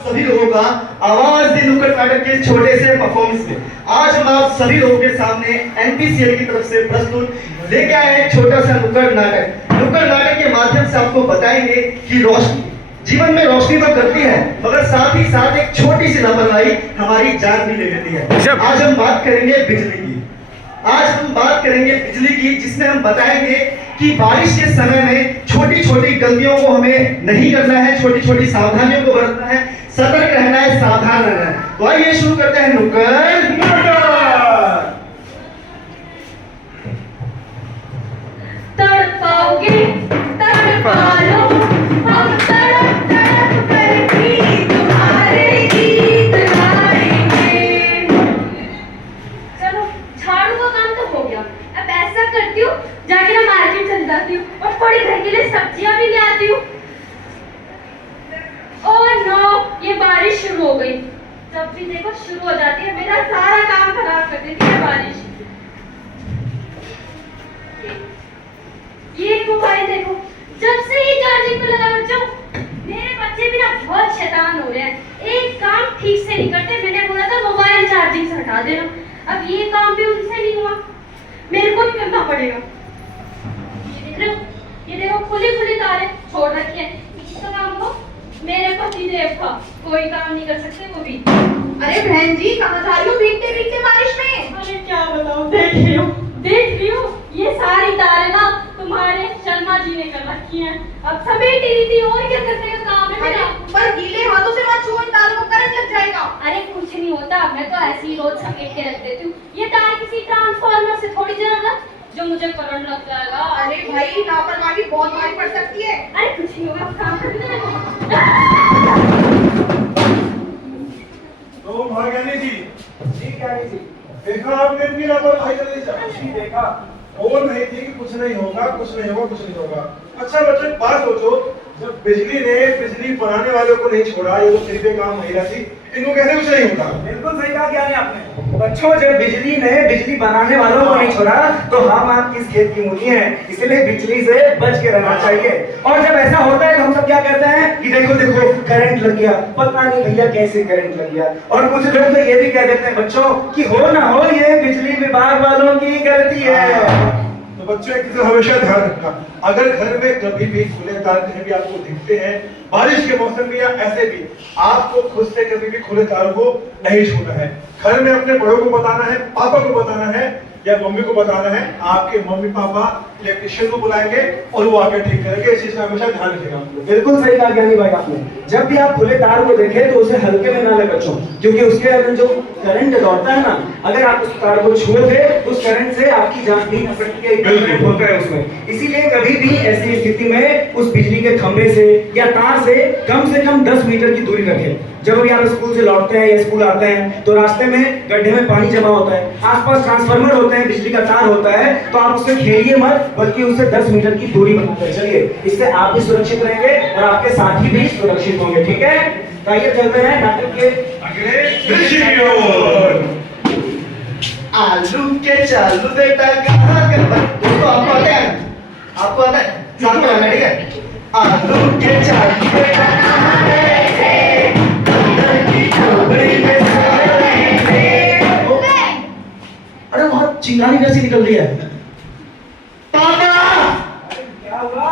सभी लोगों का आवाज दे नुक्कड़ नाटक के छोटे से परफॉर्मेंस में आज हम आप सभी लोगों के सामने एनपीसीएल की तरफ से प्रस्तुत लेके आए हैं छोटा सा नुक्कड़ नाटक। नुक्कड़ नाटक के माध्यम से आपको बताएंगे कि रोशनी जीवन में रोशनी तो करती है मगर साथ ही साथ एक छोटी सी लापरवाही हमारी जान भी ले लेती है। आज हम बात करेंगे बिजली की। आज हम बात करेंगे बिजली की, जिसमें हम बताएंगे कि बारिश के समय में छोटी छोटी गलतियों को हमें नहीं करना है, छोटी छोटी सावधानियों को बरतना है, सतर्क रहना है, सावधान रहना है। तो आइए शुरू करते हैं नुक्कड़ नाटक। तड़पाओगे तड़पा लो, हम तड़प तड़प कर भी तुम्हारे गीत गाएंगे। चलो झाड़ू का काम तो हो गया, अब ऐसा करती हूँ जाके ना मार्केट चली जाती हूँ और थोड़ी घर के लिए सब्जियां भी ले आती हूँ। ओह नो, ये बारिश शुरू हो गई। जब भी देखो शुरू हो जाती है, मेरा सारा काम खराब कर देती है बारिश। ये मोबाइल देखो, जब से ही चार्जिंग पे लगा बच्चों, मेरे बच्चे भी ना बहुत शैतान हो रहे हैं, एक काम ठीक से नहीं करते। मैंने बोला था मोबाइल चार्जिंग से हटा देना, अब ये काम भी उनसे नहीं हुआ, मेरे को ही करना पड़ेगा। ये देख रहे हो, ये देखो खुली खुली तारें छोड़ रखी है, इसका काम हो मेरे पति देव का, कोई काम नहीं कर सकते वो भी। अरे बहन जी, कहाँ जा रही हो भीगते भीगते बारिश में? अरे क्या बताऊं, देख रही हूँ ये सारी तारें ना तुम्हारे शर्मा जी ने कर रखी हैं, अब समेट रही थी और क्या करने का काम है मेरा। पर गीले हाथों से मत छुओ, इन तारों को करंट लग जाएगा। अरे कुछ नहीं होता, मैं तो ऐसे ही रोज समेट के रख देती हूँ। ये तार किसी ट्रांसफार्मर से थोड़ी ज्यादा जो मुझे करंट लग जाएगा। अरे भाई, लापरवाही बहुत भारी पड़ सकती है। अरे कुछ नहीं होगा, काम करते तो भाग्यानी जी ज्ञानी जी, देखा आपने इतनी लापरवाही जी देखा, बोल रही थी कि कुछ नहीं होगा, कुछ नहीं होगा, कुछ नहीं होगा। अच्छा बच्चों, एक बात सोचो, जब बिजली ने बिजली बनाने वालों को नहीं छोड़ा, ये तो फ्री पे काम महिला थी, इनको कैसे कुछ नहीं होता? बिल्कुल सही कहा ज्ञानी आपने। बच्चों, जब बिजली ने बिजली बनाने वालों को नहीं छोड़ा तो हम आप किस खेत की मूली हैं, इसलिए बिजली से बच के रहना चाहिए। और जब ऐसा होता है तो हम सब क्या कहते हैं कि देखो देखो करंट लग गया, पता नहीं भैया कैसे करंट लग गया। और कुछ लोग तो ये भी कह देते हैं बच्चों कि हो ना हो ये बिजली विभाग वालों की गलती है। तो बच्चों एक चीज हमेशा ध्यान रखना, अगर घर में कभी भी खुले तार कहीं भी आपको दिखते हैं बारिश के मौसम में या ऐसे भी, आपको खुद से कभी भी खुले तार को नहीं छूना है। घर में अपने बड़ों को बताना है, पापा को बताना है या मम्मी को बताना है। आपके मम्मी पापा इलेक्ट्रिशियन को बुलाएंगे और वो आकर ठीक करेंगे। इस चीज का हमेशा ध्यान रखिएगा आप लोग। बिल्कुल सही कहा ज्ञानी भाई आपने। जब भी आप खुले तार को देखें तो उसे हल्के में ना ले बच्चों, क्योंकि उसके अंदर जो करंट दौड़ता है ना, अगर आप उस तार को छुओगे उस करंट से आपकी जान भी हो सकती है, करंट होता है उसमें। इसीलिए कभी भी ऐसी स्थिति में उस बिजली के खंभे से या तार से कम 10 मीटर की दूरी रखें। जब भी आप स्कूल से लौटते हैं या स्कूल आते हैं तो रास्ते में गड्ढे में पानी जमा होता है, आसपास ट्रांसफार्मर होते हैं, बिजली का तार होता है, तो आप उससे खेलिए मत, बल्कि उससे 10 मीटर की दूरी बनाकर चलिए। इससे आप भी सुरक्षित रहेंगे और आपके साथी भी सुरक्षित होंगे। ठीक है, तो आइए चलते हैं नाटक के अगले दृश्य की ओर। आलू के चालू बेटा कहाँ कर दोस्तों, आपको आता है? आपको आता है? साथ में आना, ठीक है? आलू के चालू बेटा कहाँ गए थे? अंदर की झोपड़ी में सोए थे। अरे वहाँ चिंगारी कैसी निकल रही है? पापा! क्या हुआ?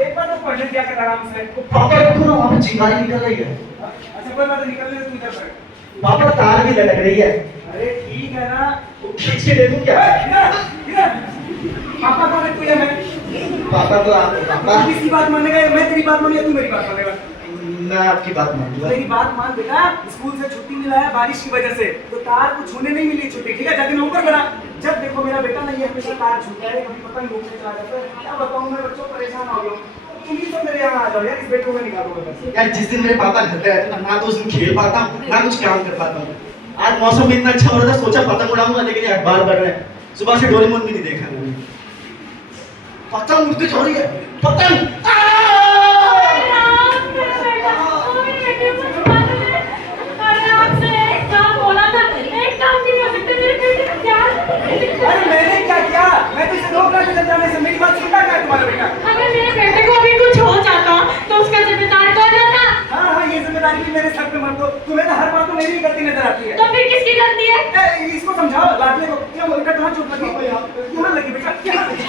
एक बार तो पढ़ने दिया कर आराम से। पापा देखो ना, वहाँ पे चिंगारी निकल रही है। अच्छा कोई बात नहीं, निकलने से तू इधर बैठ। पापा तार भी लटक रही है। अरे ठीक है ना, खींच के देखूं क्या? इधर पापा कौन है, तू या मैं? पापा तो आप पापा, किसी बात मानेगा? मैं तेरी बात मानूंगा, तू मेरी बात मानेगा? मैं आपकी बात मानूंगा। मेरी बात मान बेटा, स्कूल से छुट्टी मिला है बारिश की वजह से, तो तार को छूने नहीं मिली छुट्टी, ठीक है? जाके नौकर बना। जब देखो मेरा बेटा ना ये हमेशा तार छूता है, कभी पता नहीं घूमने चला जाता है। क्या बताऊं मैं, बच्चों परेशान हो गया। तुम ही तो मेरे यहाँ आ जाओ यार, इस बेटे को मैं निकालूंगा घर से। यार जिस दिन मेरे पापा घर पे रहते ना तो उस दिन खेल पाता हूँ ना कुछ काम कर पाता हूँ। आज मौसम भी इतना अच्छा हो रहा था, सोचा पतंग उड़ाऊंगा, लेकिन ये अखबार पढ़ रहे हैं। सुबह से डोरेमोन भी नहीं देखा मैंने। पतंग उड़ती जा रही है, पतंग। अरे मैंने क्या किया? मैं तो इसे रोक रहा था जाने से, मेरी बात सुनता क्या तुम्हारा बेटा? अगर मेरे बेटे को भी कुछ हो जाता तो उसका जिम्मेदार कौन होता? हाँ हाँ, ये जिम्मेदारी की मेरे सर पे मत दो, तुम्हें तो हर बात में मेरी ही गलती नजर आती है। तो फिर किसकी गलती है? इसको समझाओ, लाडले को। क्या बोल बेटा, कहाँ चोट लगी? यहाँ लगी बेटा, यहाँ लगी।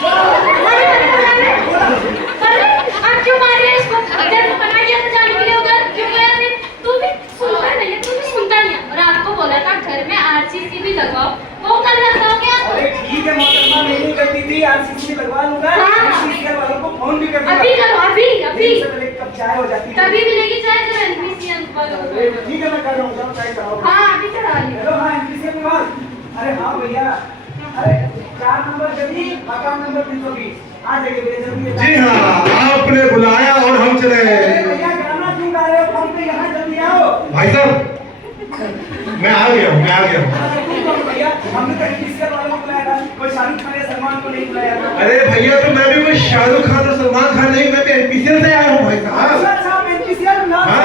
अरे आप क्यों मार रहे हैं इसको? अगर मना किया था जाने के लिए उधर क्यों गया फिर? तू भी सुनता नहीं है, तू भी सुनता नहीं है। और आपको बोला था घर में आरसीसी भी लगवाओ, वो कल लगाओगे आप? अरे ठीक है मोहतरमा, मेरी गलती थी, आरसीसी लगवा लूंगा। हाँ। एनपीसीएल वालों को फोन भी कर दूंगा। अभी करो, अभी इससे पहले कब चाय हो जाती है। तभी मिलेगी चाय जब एनपीसीएल वालों को। अरे ठीक है, मैं कर रहा हूँ, जाओ चाय कराओ। हाँ अभी करा लियो। हेलो, हाँ एनपीसीएल विभाग। अरे हाँ भैया, अरे 4 नंबर गली, मकान नंबर 320। आ जाइए भैया, जल्दी जी हाँ, आपने बुलाया और हम चले। अरे भैया, गाना क्यों गा रहे हो? फोन पे यहाँ जल्दी आओ। भाई साहब, मैं आ गया हूँ। भैया, हमने तो एनपीसीएल वालों को बुलाया था, कोई शाहरुख खान या सलमान को नहीं बुलाया था। अरे भैया, तो मैं भी कोई शाहरुख खान और सलमान खान नहीं, मैं भी एनपीसीएल से आया हूँ भाई साहब। अच्छा, आप एनपीसीएल ना? हाँ।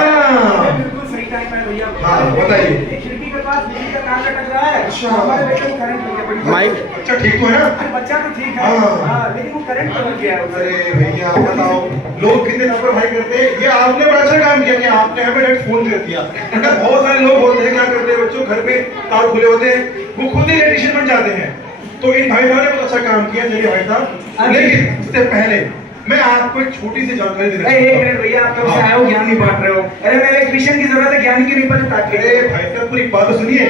अरे बिल्कुल सही टाइम पे भैया। हाँ, बताइए। ये खिड़की के पास बिजली का तार लटक रहा है। अच्छा। हमारे बेटे को करंट लग गया, बड़ी माइक अच्छा ठीक तो है ना? अरे बच्चा तो ठीक है। हाँ। हाँ, लेकिन वो करंट लग गया है। अरे भैया बताओ, लोग कितने लापरवाही करते हैं। ये आपने बड़ा अच्छा काम किया कि आपने हमें डायरेक्ट फोन कर दिया। वरना बहुत सारे लोग होते हैं, क्या करते हैं बच्चों, घर में तार खुले होते हैं, वो खुद ही इलेक्ट्रिशियन बन जाते हैं। तो इन भाई साहब ने बहुत अच्छा काम किया। चलिए भाई साहब, लेकिन उससे पहले मैं आपको एक छोटी सी जानकारी देना अरे एक मिनट भैया, आप कब से आए हो, ज्ञान नहीं बांट रहे हो? अरे मैं इलेक्ट्रिशियन की जरूरत है, ज्ञान की नहीं पता ताकि। अरे भाई साहब, पूरी बात तो सुनिए।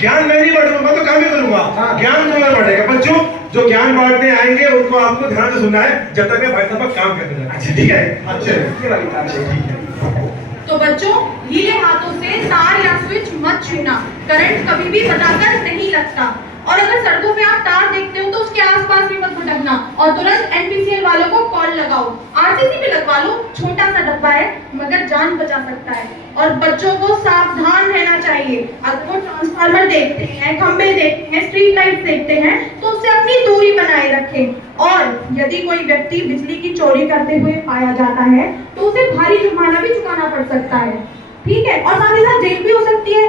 ज्ञान मैं नहीं बांटूंगा, मैं तो काम ही करूंगा। हाँ। ज्ञान तो मैं बांटेगा। बच्चों, जो ज्ञान बांटने आएंगे उनको आपको ध्यान से सुनना है, जब तक मैं भाई साहब का काम करने लगा। ठीक है? अच्छा, ये वाली काम है। ठीक है। तो बच्चों, गीले हाथों से तार या स्विच मत छूना। करंट कभी भी बताकर नहीं लगता। और अगर सड़कों पे आप तार देखते हो तो उसके आसपास भी मत भटकना और तुरंत एनपीसीएल वालों को कॉल लगाओ। आरसीसी भी लगवा लो, छोटा सा डब्बा है मगर जान बचा सकता है। और बच्चों को सावधान रहना चाहिए। अगर वो ट्रांसफार्मर देखते हैं, खंबे देखते हैं, स्ट्रीट लाइट देखते हैं तो उससे अपनी दूरी बनाए रखें। और यदि कोई व्यक्ति बिजली की चोरी करते हुए पाया जाता है तो उसे भारी जुर्माना भी चुकाना पड़ सकता है। ठीक है? और साथ ही साथ जेल भी हो सकती है।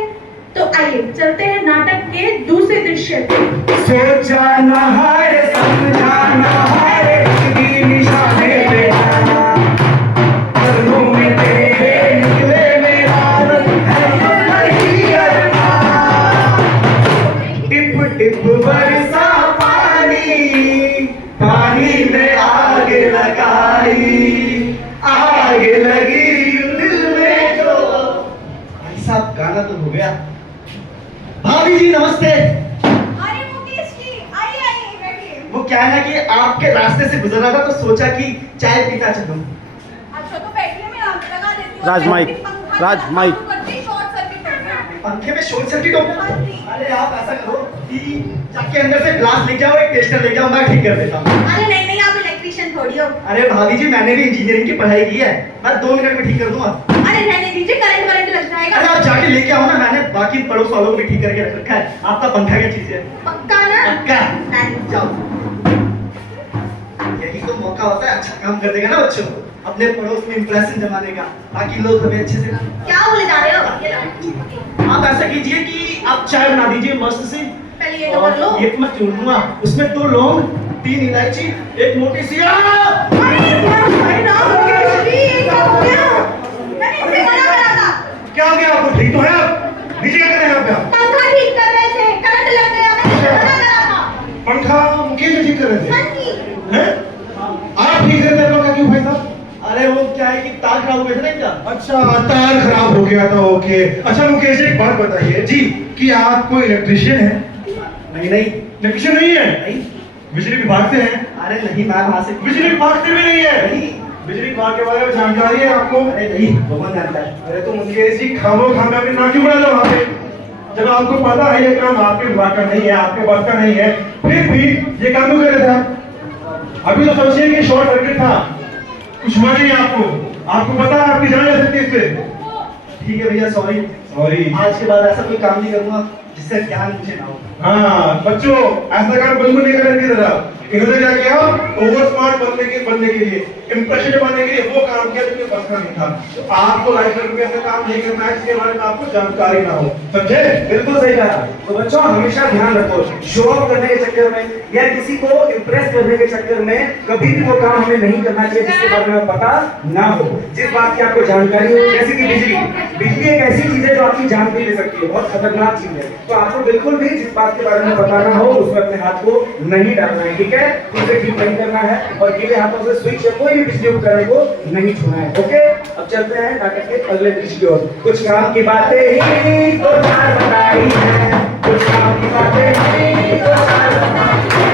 तो आइए चलते हैं नाटक के दूसरे दृश्य पे। सोचा न है, समझा न है, इसकी निशाने पे कदमों में तेरे निकले मेरा रंग है नहीं करना। टिप टिप बरसा पानी, पानी में आग लगाई, आग लगी दिल में जो। भाई साहब, गाना तो हो गया। भाभी जी नमस्ते। अरे मुकेश जी, आइए आइए बैठिए। वो क्या है कि आपके रास्ते से गुजर रहा था तो सोचा कि चाय पीता चलूं। अच्छा तो बैठिए, मैं आग लगा देती हूँ। राज माइक, राज माइक। शॉर्ट सर्किट हो गया। पंखे में शॉर्ट सर्किट हो गया। हाँ जी। अरे आप ऐसा करो कि जाके अंदर से ग्लास लेके आओ, एक टेस्टर लेके आओ, मैं ठीक कर देता हूँ। अरे नहीं नहीं, आप इलेक्ट्रिशियन थोड़ी हो। अरे भाभी जी, मैंने भी इंजीनियरिंग की पढ़ाई की है, मैं 2 मिनट में ठीक कर दूंगा। अरे रहने दीजिए, करंट वरंट लग अरे जाएगा। आप जाके लेके आओ ना, मैंने बाकी पड़ोस वालों को भी ठीक करके रख रखा है। आपका पंखा क्या चीज है? पक्का ना? पक्का। नहीं। जाओ, यही तो मौका होता है अच्छा काम कर देगा ना बच्चों, अपने पड़ोस में इंप्रेशन जमाने का, ताकि लोग हमें अच्छे से। क्या बोले जा रहे हो? ये लो। आप ऐसा कीजिए कि आप चाय बना दीजिए मस्त सी। पहले ये तो कर लो। ये मैं चुनूंगा, उसमें 2 लौंग, 3 इलायची, एक मोटी सी। अरे राम मुकेश जी, ये क्या हो गया? मैंने इसे मना करा था। क्या हो गया आपको? ठीक तो है आप? नीचे क्या कर रहे हैं यहाँ पे आप? पंखा ठीक कर रहे थे, करंट लग गया, मैंने इसे मना करा था। पंखा मुकेश जी ठीक कर रहे हाँ थे? जी। हैं? आप ठीक करते हैं पंखा क्यों भाई साहब? अरे वो क्या है कि तार खराब हो गया था ना इनका। अच्छा, तार खराब हो गया था, ओके। अच्छा मुकेश जी, एक बात बताइए जी, कि आप कोई इलेक्ट्रिशियन है? नहीं नहीं इलेक्ट्रिशियन नहीं है? नहीं। बिजली विभाग से हैं? अरे नहीं, मैं वहां से बिजली विभाग से भी नहीं है? नहीं। बिजली विभाग के बारे में जानकारी है आपको? अरे नहीं, भगवान जानता है। अरे तो मुकेश जी, खामो खाम अपनी नाक क्यों बढ़ा लो वहाँ पे? जब आपको पता है ये काम आपके विभाग का नहीं है, आपके बस का नहीं है, फिर भी ये काम क्यों कर रहे थे आप? अभी तो सोचिए कि शॉर्ट सर्किट था, कुछ हुआ नहीं आपको पता है आपकी जान जा सकती है इससे। ठीक है भैया, सॉरी। सॉरी। आज के बाद ऐसा कोई काम नहीं करूंगा। जिससे ज्ञान मुझे ना हो। हाँ बच्चों, ऐसा काम बिल्कुल नहीं करना चाहिए था। इन्होंने क्या किया, ओवर स्मार्ट बनने के लिए, इम्प्रेशन बनने के लिए वो काम किया जो कि बस का नहीं था। तो आपको लाइफ में ऐसा काम नहीं करना है जिसके बारे में आपको जानकारी ना हो, समझे? बिल्कुल सही कहा। तो बच्चों हमेशा ध्यान रखो, शो ऑफ करने के चक्कर में या किसी को इम्प्रेस करने के चक्कर में कभी भी वो काम हमें नहीं करना चाहिए जिसके बारे में पता ना हो, जिस बात की आपको जानकारी हो। जैसे कि बिजली एक ऐसी चीज है जो आपकी जान भी ले सकती है, बहुत खतरनाक चीज है। तो आपको बिल्कुल भी जिस बात के बारे में पता ना हो उसमें अपने हाथ को नहीं डालना है, ठीक है? उसे ठीक नहीं करना है और गीले हाथों से स्विच या कोई भी बिजली उपकरण को नहीं छूना है, ओके? अब चलते हैं नाटक के अगले दृश्य की ओर। कुछ काम की बातें ही तो चार बताई है, कुछ काम की बातें ही तो चार बताई है,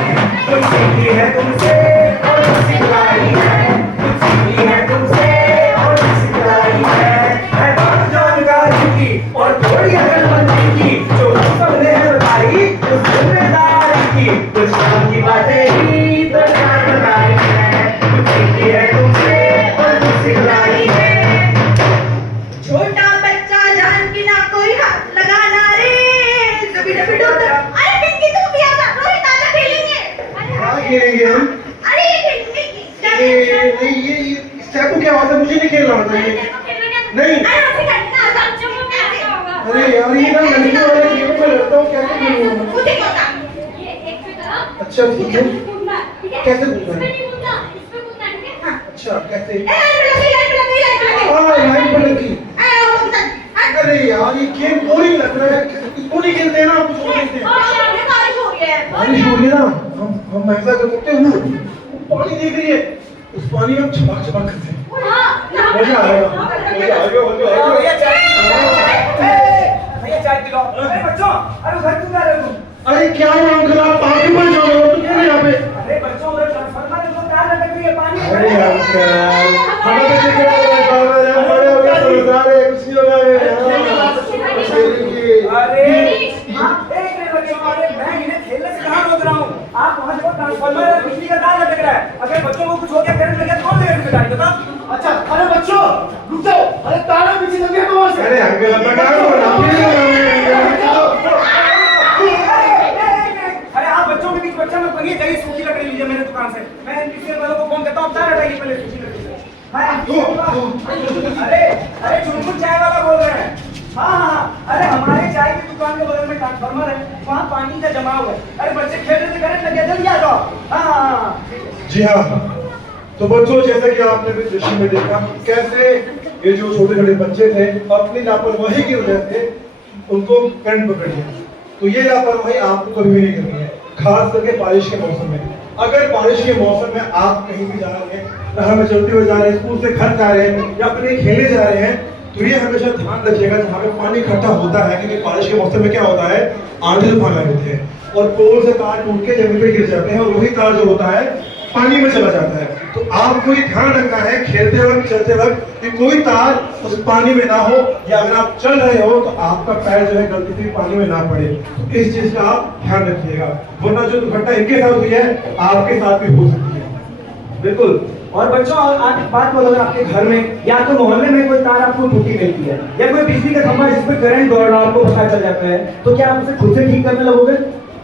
कुछ सीखी है तुमसे और कुछ सिखलाई है, कुछ सीखी है तुमसे और कुछ सिखलाई है बात जानकारी की और थोड़ी अकलमंदी की जो हम सबने है बताई उस जिम्मेदारी की। कुछ काम की बातें ही तो चार बताई है, कुछ सीखी है तुमसे और कुछ सिखलाई है। छोटा बच्चा जान की ना कोई हाथ लगाना रे, डबी डबी डब। अरे पिंकी तू भी आ जा, रोहित आजा खेलेंगे। हाँ खेलेंगे हम। अरे ये इस टाइप को क्या होता है, मुझे नहीं खेलना होता ये। नहीं। अरे उसे करना आ जा, चलो कैसे? अरे यार ये ना लड़की वाले गेम में लड़ता हूँ, कैसे खेलूंगा? मुझे पता। ये एक पे तरफ अच्छा ठीक है, कूदना, ठीक है? कैसे कूदना है? इस पे नहीं कूदना, इस पे कूदना, ठीक है? हाँ। अच्छा कैसे? लाइट लगी। हाँ लाइन पर लगी। अरे यार ये गेम बोरिंग लग रहा है, इसको नहीं खेलते हैं ना, आप उसको खेलते हैं। बारिश हो रही है। बारिश हो रही है ना, हम ऐसा कर सकते हैं, वो पानी देख रही है, उस पानी में हम छपाक करते हैं, मजा आएगा। भैया चाय पिलाओ। अरे बच्चों, अरे उधर क्यों जा रहे हो तुम? अरे क्या है अंकल, आप पानी पर जा रहे हो, तो क्या है यहाँ पे? अरे बच्चों उधर ट्रांसफार्मर है, तो तार लटक रही है, पानी। अरे अंकल हमें तो दिख रहा है, बड़े हो गए समझदार है, कुछ नहीं होगा। अरे आप देख रहे हो, अरे मैं इन्हें खेलने से कहाँ रोक रहा हूँ? आप वहाँ देखो ट्रांसफार्मर है, बिजली का तार लटक रहा है, अगर बच्चों को कुछ हो गया, करंट लग गया, कौन देगा जिम्मेदारी बताओ? अच्छा अरे बच्चों रुक जाओ, अरे तारा पीछे लग गया कहाँ से? अरे अंकल अब मैं क्या अरे आप बच्चों के बीच बच्चा मत बनिए, जाइए सूखी लकड़ी लीजिए मेरे दुकान से, मैं एनपीसीएल वालों को फोन करता हूँ, तार हटाइए पहले सूखी लकड़ी से। अरे चुनमुन चाय वाला बोल रहे हैं। हाँ, अरे हमारे चाय की दुकान के बगल में ट्रांसफार्मर है, वहाँ पानी का जमाव है, अरे बच्चे खेल रहे थे, करंट लग गया, जल्दी आ जाओ। हाँ जी हाँ। तो बच्चों जैसे कि आपने भी दृश्य में देखा कैसे ये जो छोटे छोटे बच्चे थे अपनी लापरवाही की वजह से उनको करंट पकड़ लिया। तो ये लापरवाही आपको कभी भी नहीं करनी है, खास करके बारिश के मौसम में। अगर बारिश के मौसम में आप कहीं भी जा रहे हैं, राह में चलते हुए जा रहे हैं, स्कूल से घर जा रहे हैं या अपने खेलने जा रहे हैं, तो ये हमेशा ध्यान रखिएगा जहाँ पे पानी इकट्ठा होता है, क्योंकि बारिश के मौसम में क्या होता है, आंधी तूफान आते हैं और पोल से तार टूट के जमीन पे गिर जाते हैं और वही तार जो होता है पानी में चला जाता है। तो आपको ये ध्यान रखना है खेलते वक्त चलते वक्त कि कोई तार उस पानी में ना हो, या अगर आप चल रहे हो तो आपका पैर जो है गलती से पानी में ना पड़े। तो इस चीज का आप ध्यान रखिएगा, वरना जो दुर्घटना इनके साथ हुई है आपके साथ भी हो सकती है। बिल्कुल। और बच्चों आज बात को अगर आपके घर में या तो मोहल्ले में कोई तार आपको टूटी मिलती है या कोई बिजली का खंभा जिस पर करंट दौड़ रहा आपको पता चल जाता है, तो क्या आप उसे खुद से ठीक करने लगोगे?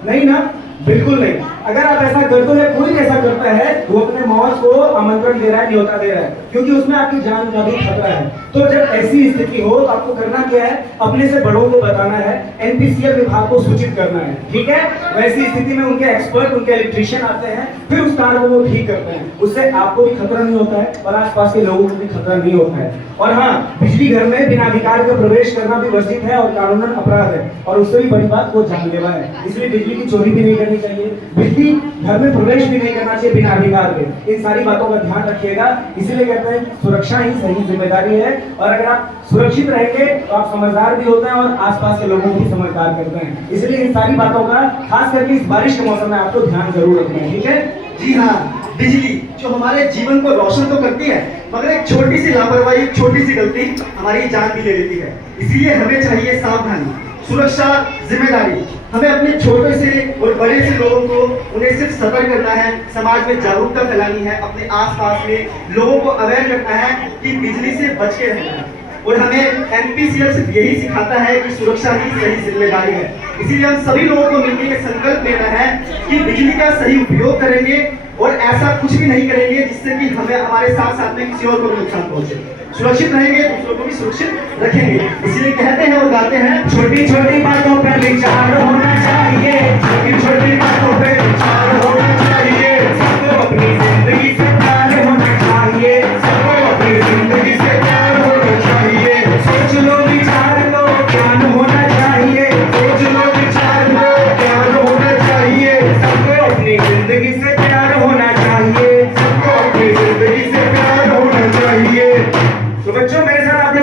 नहीं ना, बिल्कुल नहीं। अगर आप ऐसा करते हो या कोई ऐसा करता है वो अपने मौत को आमंत्रण दे रहा है, न्योता दे रहा है, क्योंकि उसमें आपकी जान का भी खतरा है। तो जब ऐसी स्थिति हो तो आपको करना क्या है, अपने से बड़ों को बताना है, एनपीसीएल विभाग को सूचित करना है, ठीक है? वैसी स्थिति में उनके एक्सपर्ट, उनके इलेक्ट्रीशियन आते हैं, फिर उस तार को वो ठीक करते हैं। उससे आपको भी खतरा नहीं होता है और आसपास के लोगों को भी खतरा नहीं होता है। और हाँ, बिजली घर में बिना अधिकार के प्रवेश करना भी वर्जित है और कानूनन अपराध है, और उससे भी बड़ी बात वो जानलेवा है। इसलिए बिजली की चोरी भी नहीं करनी चाहिए, बिजली घर में प्रवेश भी नहीं करना चाहिए बिना अधिकार के। इन सारी बातों का ध्यान रखिएगा। इसीलिए कहते हैं कि सुरक्षा ही सही जिम्मेदारी है, और अगर आप सुरक्षित रहेंगे तो आप समझदार भी होते हैं और आसपास के लोगों को भी समझदार करते हैं। इसलिए इन सारी बातों का खास करके इस बारिश के मौसम में आपको ध्यान जरूर रखना है, ठीक है? जी हाँ, बिजली जो हमारे जीवन को रोशन तो करती है, मगर एक छोटी सी लापरवाही, एक छोटी सी गलती हमारी जान भी ले लेती है। इसीलिए हमें चाहिए सावधानी, सुरक्षा, जिम्मेदारी। हमें अपने छोटे से और बड़े से लोगों को उन्हें सिर्फ सतर्क करना है, समाज में जागरूकता फैलानी है, अपने आसपास में लोगों को अवेयर करना है कि बिजली से बच के रहना है। और हमें एनपीसीएल सिर्फ यही सिखाता है कि सुरक्षा ही सही जिम्मेदारी है। इसीलिए हम सभी लोगों को मिलकर ये संकल्प लेना है कि बिजली का सही उपयोग करेंगे और ऐसा कुछ भी नहीं करेंगे जिससे कि हमें हमारे साथ साथ में किसी और को भी नुकसान पहुंचे। सुरक्षित रहेंगे, दूसरों को भी सुरक्षित रखेंगे। इसीलिए कहते हैं और गाते हैं, छोटी छोटी बातों पर विचार होना चाहिए, छोटी छोटी बातों पे विचार होना चाहिए, सबको अपनी जिंदगी से प्यार होना चाहिए, सबको अपनी जिंदगी से प्यार होना चाहिए। सोच लो विचार लो ज्ञान होना चाहिए, सोच लो विचार लो ज्ञान होना चाहिए, सबको अपनी जिंदगी से प्यार होना चाहिए, सबको अपनी जिंदगी से प्यार होना चाहिए। तो बच्चों मेरे साथ आप